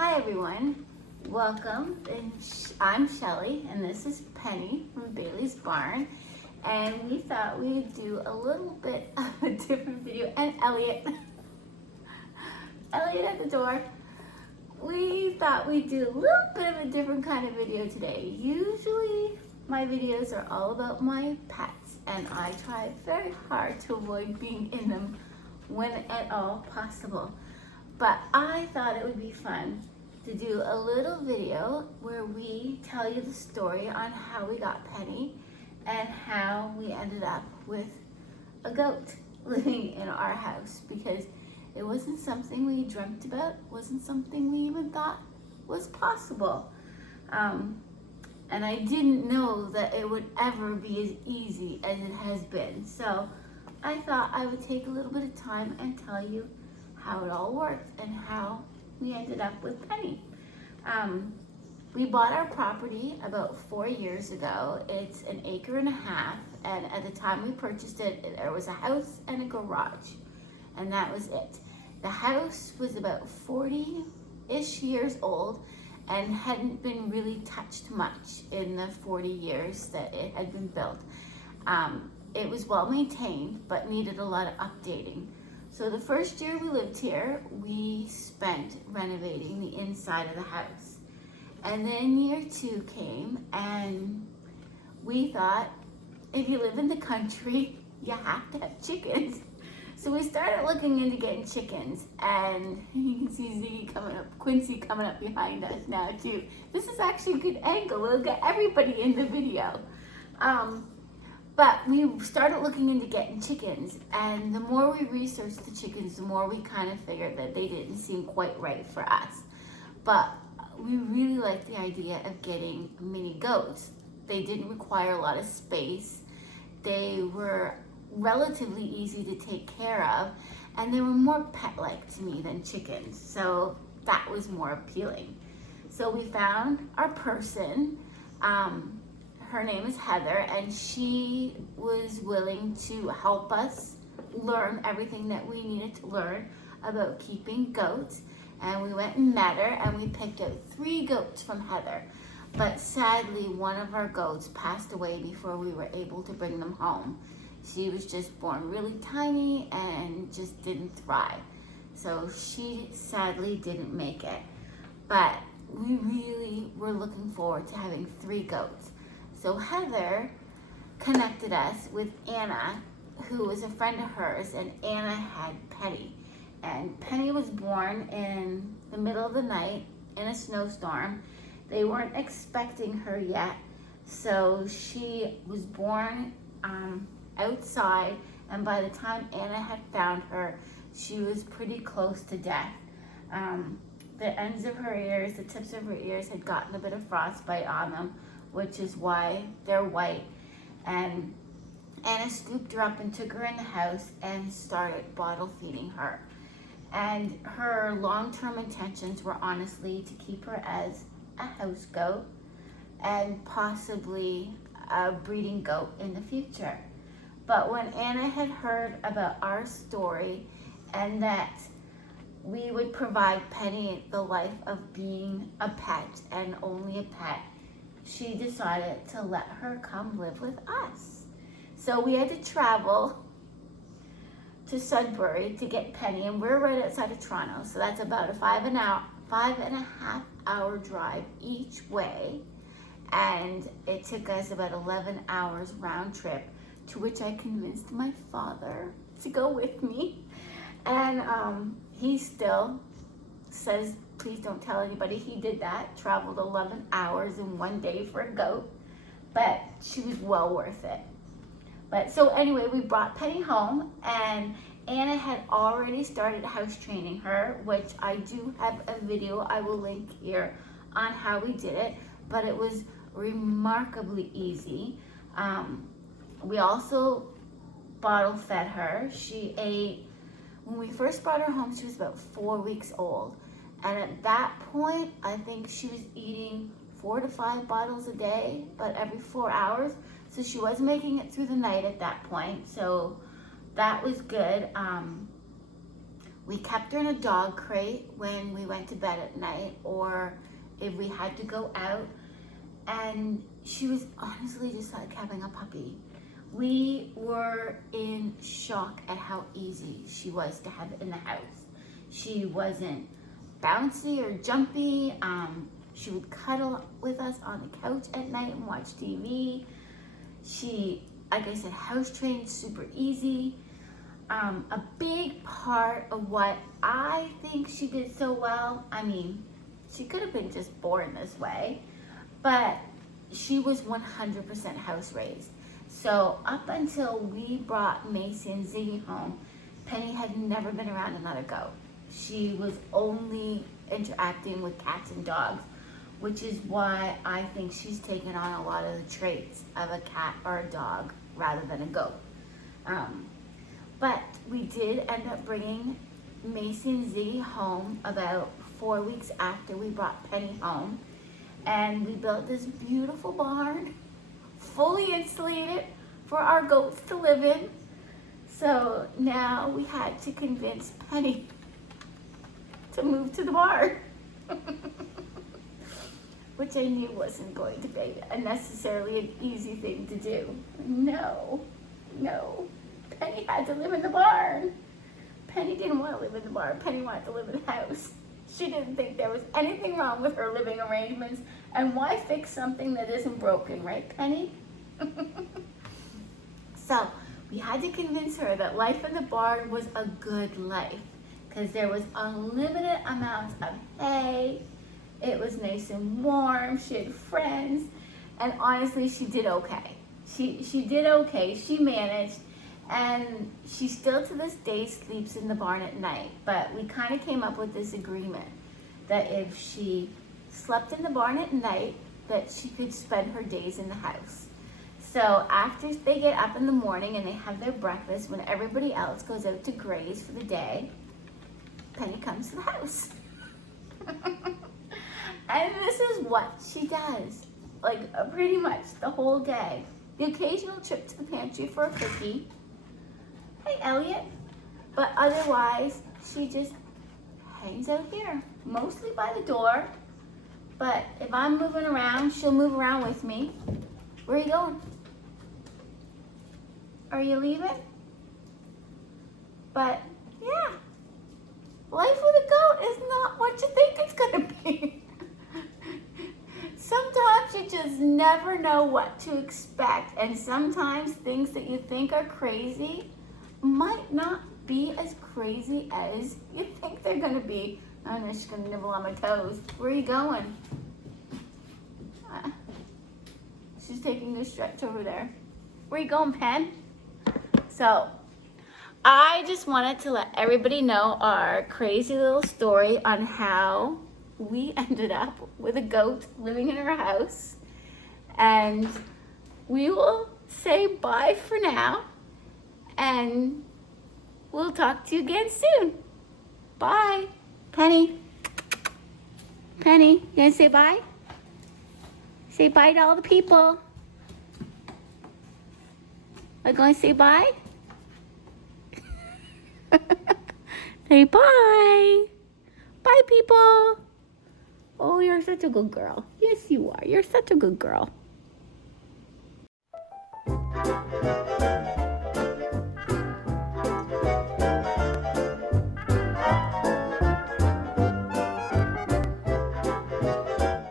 Hi everyone, welcome. And I'm Shelly, and this is Penny from Bailey's Barn. And we thought we'd do a little bit of a different video. And Elliot at the door. We thought we'd do a little bit of a different kind of video today. Usually my videos are all about my pets, and I try very hard to avoid being in them when at all possible. But I thought it would be fun to do a little video where we tell you the story on how we got Penny and how we ended up with a goat living in our house, because it wasn't something we dreamt about, wasn't something we even thought was possible. And I didn't know that it would ever be as easy as it has been. So I thought I would take a little bit of time and tell you how it all worked and how we ended up with Penny. We bought our property about 4 years ago. It's 1.5 acres, and at the time we purchased it, there was a house and a garage, and that was it. The house was about 40-ish years old and hadn't been really touched much in the 40 years that it had been built. It was well maintained, but needed a lot of updating. So the first year we lived here, we spent renovating the inside of the house. And then year 2 came, and we thought, if you live in the country, you have to have chickens. So we started looking into getting chickens, and you can see Ziggy coming up, Quincy coming up behind us now too. This is actually a good angle. We'll get everybody in the video. But we started looking into getting chickens, and the more we researched the chickens, the more we kind of figured that they didn't seem quite right for us. But we really liked the idea of getting mini goats. They didn't require a lot of space. They were relatively easy to take care of, and they were more pet-like to me than chickens. So that was more appealing. So we found our person. Her name is Heather, and she was willing to help us learn everything that we needed to learn about keeping goats. And we went and met her, and we picked out 3 goats from Heather. But sadly, one of our goats passed away before we were able to bring them home. She was just born really tiny and just didn't thrive. So she sadly didn't make it. But we really were looking forward to having 3 goats. So Heather connected us with Anna, who was a friend of hers, and Anna had Penny. And Penny was born in the middle of the night in a snowstorm. They weren't expecting her yet, so she was born outside, and by the time Anna had found her, she was pretty close to death. The ends of her ears, the tips of her ears had gotten a bit of frostbite on them, which is why they're white. And Anna scooped her up and took her in the house and started bottle feeding her. And her long-term intentions were honestly to keep her as a house goat and possibly a breeding goat in the future. But when Anna had heard about our story and that we would provide Penny the life of being a pet and only a pet, she decided to let her come live with us. So we had to travel to Sudbury to get Penny, and we're right outside of Toronto, so that's about a 5.5 hour drive each way, and it took us about 11 hours round trip, to which I convinced my father to go with me. And he still says, please don't tell anybody he did that. Traveled 11 hours in 1 day for a goat, but she was well worth it. But so anyway, we brought Penny home, and Anna had already started house training her, which I do have a video I will link here on how we did it, but it was remarkably easy. We also bottle fed her. She ate, when we first brought her home, she was about 4 weeks old. And at that point, I think she was eating 4 to 5 bottles a day, but every 4 hours. So she was making it through the night at that point. So that was good. We kept her in a dog crate when we went to bed at night or if we had to go out. And she was honestly just like having a puppy. We were in shock at how easy she was to have in the house. She wasn't bouncy or jumpy. She would cuddle with us on the couch at night and watch TV. She, like I said, house trained, super easy. A big part of what I think she did so well, I mean, she could have been just born this way, but she was 100% house raised. So up until we brought Macy and Ziggy home, Penny had never been around another goat. She was only interacting with cats and dogs, which is why I think she's taken on a lot of the traits of a cat or a dog rather than a goat. But we did end up bringing Macy and Ziggy home about 4 weeks after we brought Penny home. And we built this beautiful barn, fully insulated for our goats to live in. So now we had to convince Penny to move to the barn, which I knew wasn't going to be necessarily an easy thing to do. No. Penny had to live in the barn. Penny didn't want to live in the barn. Penny wanted to live in the house. She didn't think there was anything wrong with her living arrangements. And why fix something that isn't broken, right, Penny? So we had to convince her that life in the barn was a good life because there was unlimited amounts of hay. It was nice and warm. She had friends. And honestly, she did okay. She did okay. She managed. And she still to this day sleeps in the barn at night. But we kind of came up with this agreement that if she slept in the barn at night, that she could spend her days in the house. So after they get up in the morning and they have their breakfast, when everybody else goes out to graze for the day, Penny comes to the house. And this is what she does, like pretty much the whole day. The occasional trip to the pantry for a cookie. Hey, Elliot. But otherwise, she just hangs out here, mostly by the door. But if I'm moving around, she'll move around with me. Where are you going? Are you leaving? But yeah, life with a goat is not what you think it's gonna be. Sometimes you just never know what to expect, and sometimes things that you think are crazy might not be as crazy as you think they're gonna be. Oh no, she's gonna nibble on my toes. Where are you going? She's taking a stretch over there. Where are you going, Pen? So, I just wanted to let everybody know our crazy little story on how we ended up with a goat living in our house. And we will say bye for now. And we'll talk to you again soon. Bye. Penny. Penny, you gonna say bye? Say bye to all the people. Are you going to say bye? Say bye. Bye, people. Oh, you're such a good girl. Yes, you are. You're such a good girl.